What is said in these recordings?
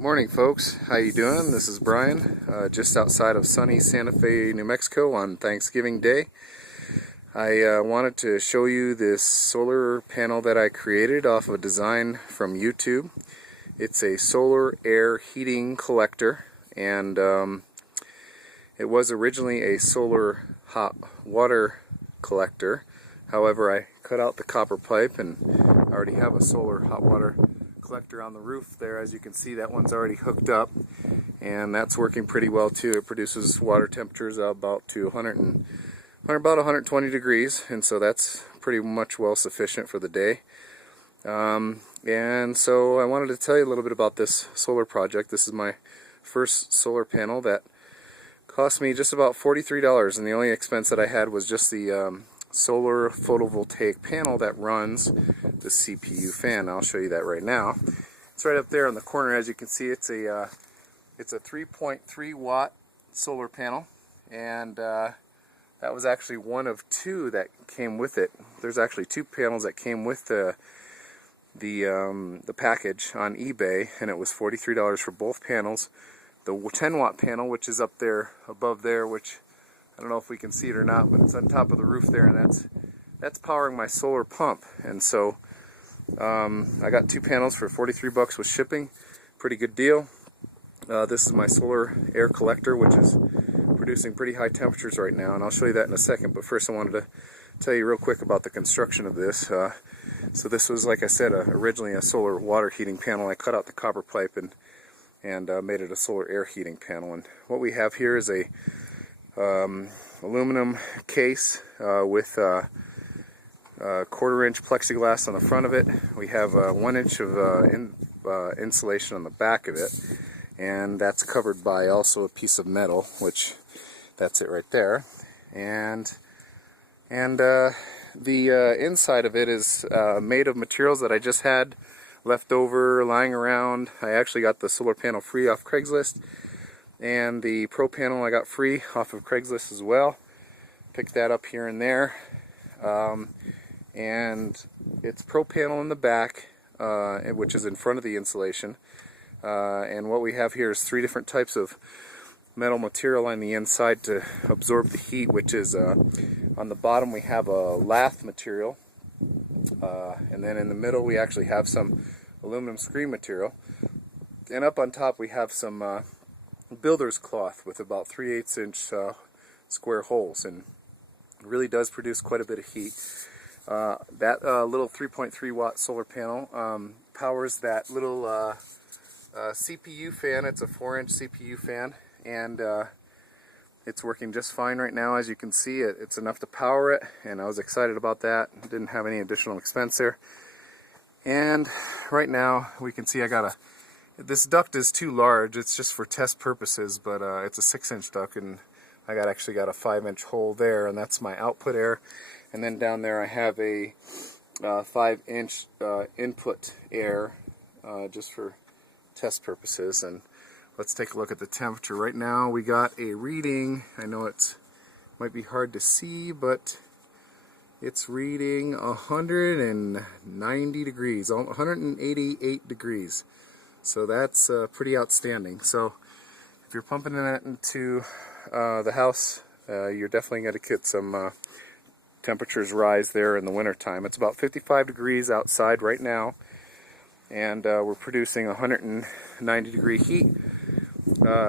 Morning folks, how you doing? This is Brian, just outside of sunny Santa Fe, New Mexico on Thanksgiving Day. I wanted to show you this solar panel that I created off of a design from YouTube. It's a solar air heating collector, and it was originally a solar hot water collector. However, I cut out the copper pipe and I already have a solar hot water collector on the roof there. As you can see, that one's already hooked up, and that's working pretty well too. It produces water temperatures about to about 120 degrees, and so that's pretty much well sufficient for the day. And so I wanted to tell you a little bit about this solar project. This is my first solar panel that cost me just about $43, and the only expense that I had was just the solar photovoltaic panel that runs the CPU fan. I'll show you that right now. It's right up there in the corner. As you can see, it's a 3.3 watt solar panel, and that was actually one of two that came with it. There's actually two panels that came with the package on eBay, and it was $43 for both panels. The 10 watt panel, which is up there above there, which I don't know if we can see it or not, but it's on top of the roof there, and that's powering my solar pump. And so I got two panels for 43 bucks with shipping. Pretty good deal. This is my solar air collector, which is producing pretty high temperatures right now, and I'll show you that in a second. But first I wanted to tell you real quick about the construction of this. So this was, like I said, originally a solar water heating panel. I cut out the copper pipe and made it a solar air heating panel. And what we have here is a aluminum case with 1/4 inch plexiglass on the front of it. We have 1 inch of insulation on the back of it, and that's covered by also a piece of metal, which that's it right there. And the inside of it is made of materials that I just had left over lying around. I actually got the solar panel free off Craigslist, and the Pro panel I got free off of Craigslist as well. Picked that up here and there. And it's Pro panel in the back, which is in front of the insulation. And what we have here is 3 different types of metal material on the inside to absorb the heat, which is on the bottom we have a lath material, and then in the middle we actually have some aluminum screen material, and up on top we have some builder's cloth with about 3/8 inch square holes, and it really does produce quite a bit of heat. That little 3.3 watt solar panel powers that little CPU fan. It's a 4-inch CPU fan, and it's working just fine right now. As you can see, it's enough to power it, and I was excited about that. Didn't have any additional expense there. And right now we can see I got this duct is too large. It's just for test purposes, but it's a 6-inch duct, and I actually got a 5-inch hole there, and that's my output air. And then down there I have a 5-inch input air, just for test purposes. And let's take a look at the temperature. Right now we got a reading. I know it might be hard to see, but it's reading 190 degrees, 188 degrees. So that's pretty outstanding. So if you're pumping that into the house, you're definitely going to get some temperatures rise there in the winter time. It's about 55 degrees outside right now, and we're producing 190 degree heat.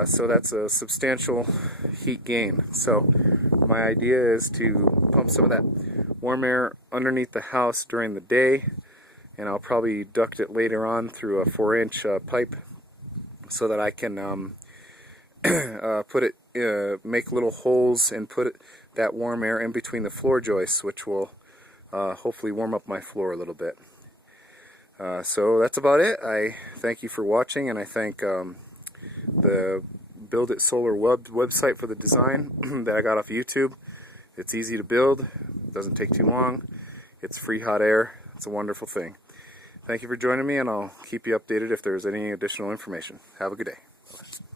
So that's a substantial heat gain. So my idea is to pump some of that warm air underneath the house during the day, and I'll probably duct it later on through a 4-inch pipe so that I can put it, make little holes and put that warm air in between the floor joists, which will hopefully warm up my floor a little bit. So that's about it. I thank you for watching, and I thank the Build It Solar website for the design that I got off YouTube. It's easy to build, doesn't take too long, it's free hot air, it's a wonderful thing. Thank you for joining me, and I'll keep you updated if there's any additional information. Have a good day. Bye-bye.